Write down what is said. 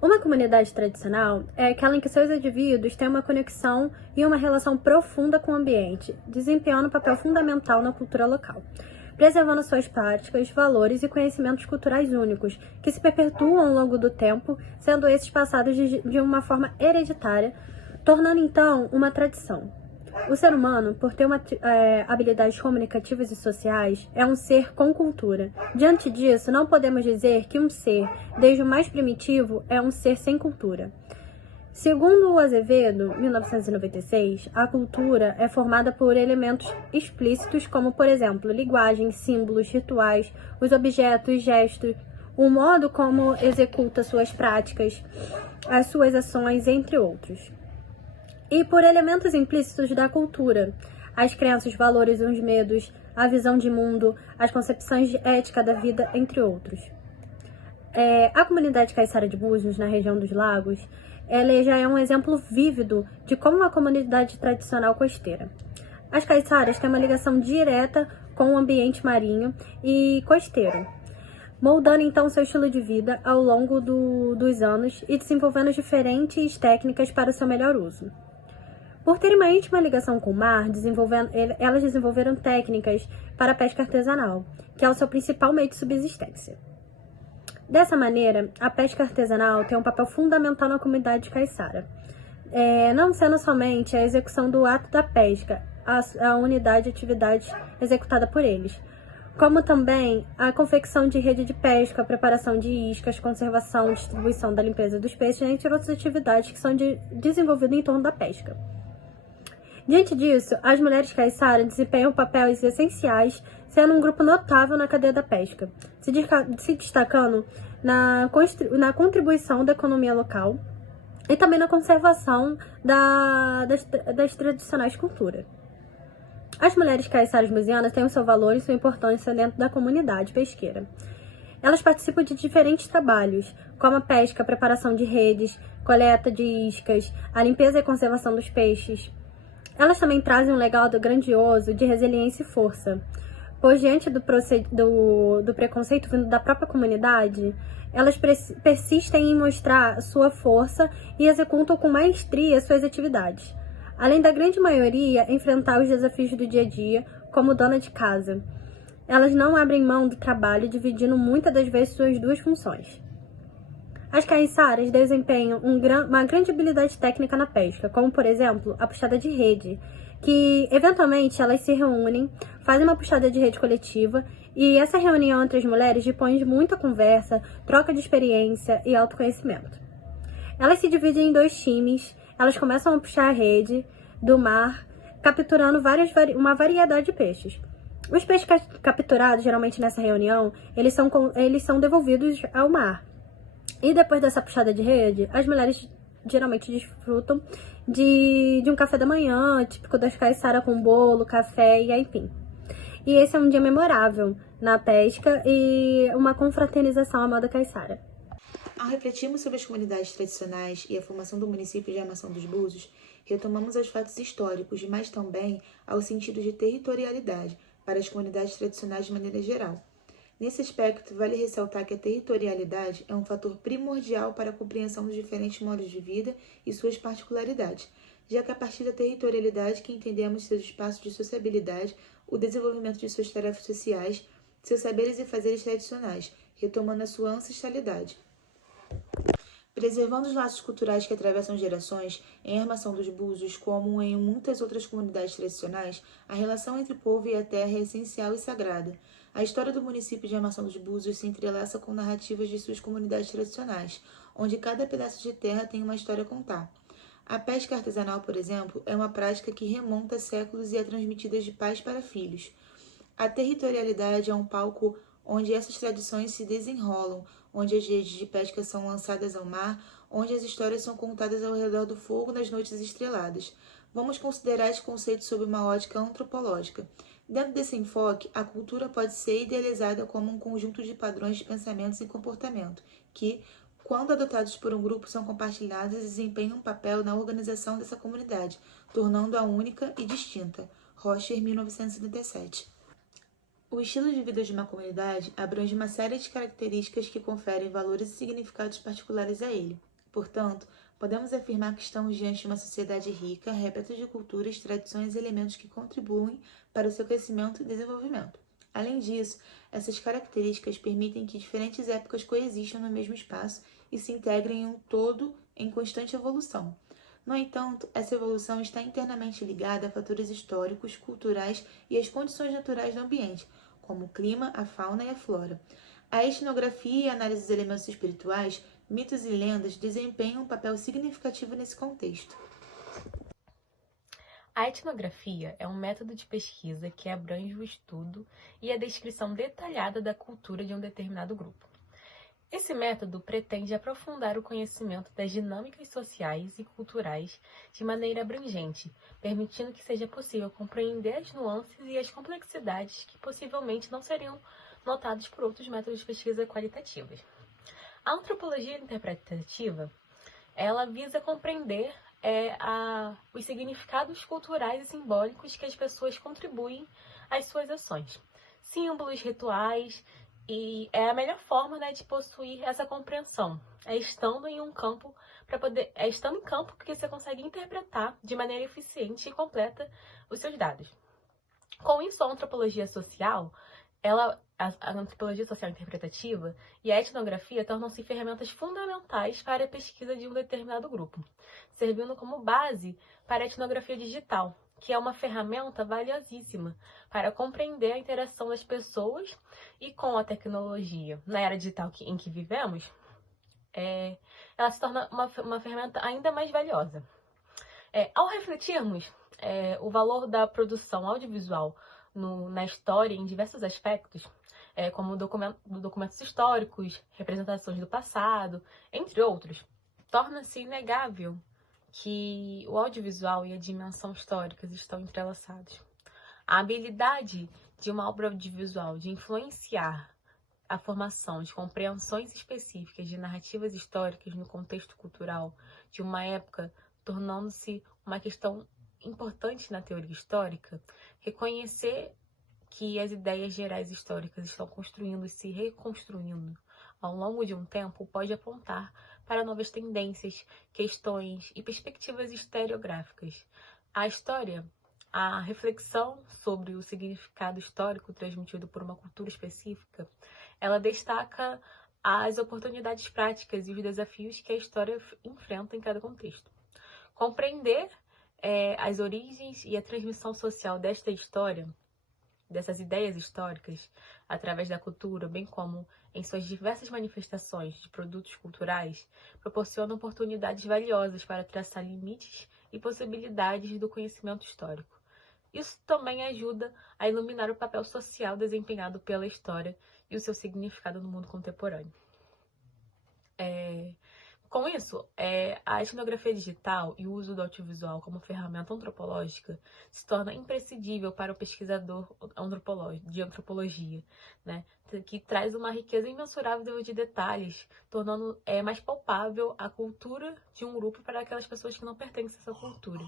Uma comunidade tradicional é aquela em que seus indivíduos têm uma conexão e uma relação profunda com o ambiente, desempenhando um papel fundamental na cultura local, preservando suas práticas, valores e conhecimentos culturais únicos, que se perpetuam ao longo do tempo, sendo esses passados de uma forma hereditária, tornando então uma tradição. O ser humano, por ter habilidades comunicativas e sociais, é um ser com cultura. Diante disso, não podemos dizer que um ser, desde o mais primitivo, é um ser sem cultura. Segundo o Azevedo, 1996, a cultura é formada por elementos explícitos como, por exemplo, linguagem, símbolos, rituais, os objetos, gestos, o modo como executa suas práticas, as suas ações, entre outros. E por elementos implícitos da cultura, as crenças, os valores, os medos, a visão de mundo, as concepções de ética da vida, entre outros. A comunidade caiçara de Búzios, na região dos Lagos, ela já é um exemplo vívido de como uma comunidade tradicional costeira. As caiçaras têm uma ligação direta com o ambiente marinho e costeiro, moldando então seu estilo de vida ao longo dos anos e desenvolvendo diferentes técnicas para o seu melhor uso. Por terem uma íntima ligação com o mar, elas desenvolveram técnicas para a pesca artesanal, que é o seu principal meio de subsistência. Dessa maneira, a pesca artesanal tem um papel fundamental na comunidade caiçara, não sendo somente a execução do ato da pesca, a unidade de atividade executada por eles, como também a confecção de rede de pesca, a preparação de iscas, conservação, distribuição da limpeza dos peixes, entre outras atividades que são desenvolvidas em torno da pesca. Diante disso, as mulheres caiçara desempenham papéis essenciais, sendo um grupo notável na cadeia da pesca, se destacando na contribuição da economia local e também na conservação das tradicionais culturas. As mulheres caiçaras buzianas têm o seu valor e sua importância dentro da comunidade pesqueira. Elas participam de diferentes trabalhos, como a pesca, a preparação de redes, coleta de iscas, a limpeza e conservação dos peixes. Elas também trazem um legado grandioso de resiliência e força, pois diante do preconceito vindo da própria comunidade, elas persistem em mostrar sua força e executam com maestria suas atividades. Além da grande maioria enfrentar os desafios do dia a dia como dona de casa. Elas não abrem mão do trabalho, dividindo muitas das vezes suas duas funções. As caiçaras desempenham uma grande habilidade técnica na pesca, como, por exemplo, a puxada de rede, que, eventualmente, elas se reúnem, fazem uma puxada de rede coletiva, e essa reunião entre as mulheres dispõe de muita conversa, troca de experiência e autoconhecimento. Elas se dividem em 2 times, elas começam a puxar a rede do mar, capturando uma variedade de peixes. Os peixes capturados, geralmente nessa reunião, eles são devolvidos ao mar. E depois dessa puxada de rede, as mulheres geralmente desfrutam de um café da manhã, típico das caiçara, com bolo, café e aipim. E esse é um dia memorável na pesca e uma confraternização à moda caiçara. Ao refletirmos sobre as comunidades tradicionais e a formação do município de Armação dos Búzios, retomamos os fatos históricos, mas também ao sentido de territorialidade para as comunidades tradicionais de maneira geral. Nesse aspecto, vale ressaltar que a territorialidade é um fator primordial para a compreensão dos diferentes modos de vida e suas particularidades, já que é a partir da territorialidade que entendemos seus espaços de sociabilidade, o desenvolvimento de suas tarefas sociais, seus saberes e fazeres tradicionais, retomando a sua ancestralidade. Preservando os laços culturais que atravessam gerações, em Armação dos Búzios, como em muitas outras comunidades tradicionais, a relação entre o povo e a terra é essencial e sagrada. A história do município de Armação dos Búzios se entrelaça com narrativas de suas comunidades tradicionais, onde cada pedaço de terra tem uma história a contar. A pesca artesanal, por exemplo, é uma prática que remonta a séculos e é transmitida de pais para filhos. A territorialidade é um palco onde essas tradições se desenrolam, onde as redes de pesca são lançadas ao mar, onde as histórias são contadas ao redor do fogo nas noites estreladas. Vamos considerar esse conceito sob uma ótica antropológica. Dentro desse enfoque, a cultura pode ser idealizada como um conjunto de padrões de pensamentos e comportamento, que, quando adotados por um grupo, são compartilhados e desempenham um papel na organização dessa comunidade, tornando-a única e distinta. Rocher, 1977. O estilo de vida de uma comunidade abrange uma série de características que conferem valores e significados particulares a ele. Portanto, podemos afirmar que estamos diante de uma sociedade rica, repleta de culturas, tradições e elementos que contribuem para o seu crescimento e desenvolvimento. Além disso, essas características permitem que diferentes épocas coexistam no mesmo espaço e se integrem em um todo em constante evolução. No entanto, essa evolução está internamente ligada a fatores históricos, culturais e às condições naturais do ambiente, como o clima, a fauna e a flora. A etnografia e a análise dos elementos espirituais, mitos e lendas desempenham um papel significativo nesse contexto. A etnografia é um método de pesquisa que abrange o estudo e a descrição detalhada da cultura de um determinado grupo. Esse método pretende aprofundar o conhecimento das dinâmicas sociais e culturais de maneira abrangente, permitindo que seja possível compreender as nuances e as complexidades que possivelmente não seriam notados por outros métodos de pesquisa qualitativos. A antropologia interpretativa, ela visa compreender os significados culturais e simbólicos que as pessoas contribuem às suas ações. Símbolos, rituais, e é a melhor forma, de possuir essa compreensão. Estando em campo que você consegue interpretar de maneira eficiente e completa os seus dados. Com isso, a antropologia social, a antropologia social interpretativa e a etnografia tornam-se ferramentas fundamentais para a pesquisa de um determinado grupo, servindo como base para a etnografia digital, que é uma ferramenta valiosíssima para compreender a interação das pessoas e com a tecnologia. Na era digital em que vivemos, ela se torna uma ferramenta ainda mais valiosa. Ao refletirmos o valor da produção audiovisual na história em diversos aspectos, como documentos históricos, representações do passado, entre outros, torna-se inegável que o audiovisual e a dimensão históricas estão entrelaçados. A habilidade de uma obra audiovisual de influenciar a formação de compreensões específicas de narrativas históricas no contexto cultural de uma época, tornando-se uma questão importante na teoria histórica, reconhecer que as ideias gerais históricas estão construindo e se reconstruindo ao longo de um tempo pode apontar para novas tendências, questões e perspectivas historiográficas. A história, a reflexão sobre o significado histórico transmitido por uma cultura específica, ela destaca as oportunidades práticas e os desafios que a história enfrenta em cada contexto. Compreender as origens e a transmissão social desta história, dessas ideias históricas, através da cultura, bem como em suas diversas manifestações de produtos culturais, proporciona oportunidades valiosas para traçar limites e possibilidades do conhecimento histórico. Isso também ajuda a iluminar o papel social desempenhado pela história e o seu significado no mundo contemporâneo. Com isso, a etnografia digital e o uso do audiovisual como ferramenta antropológica se torna imprescindível para o pesquisador de antropologia, que traz uma riqueza imensurável de detalhes, tornando mais palpável a cultura de um grupo para aquelas pessoas que não pertencem a essa cultura.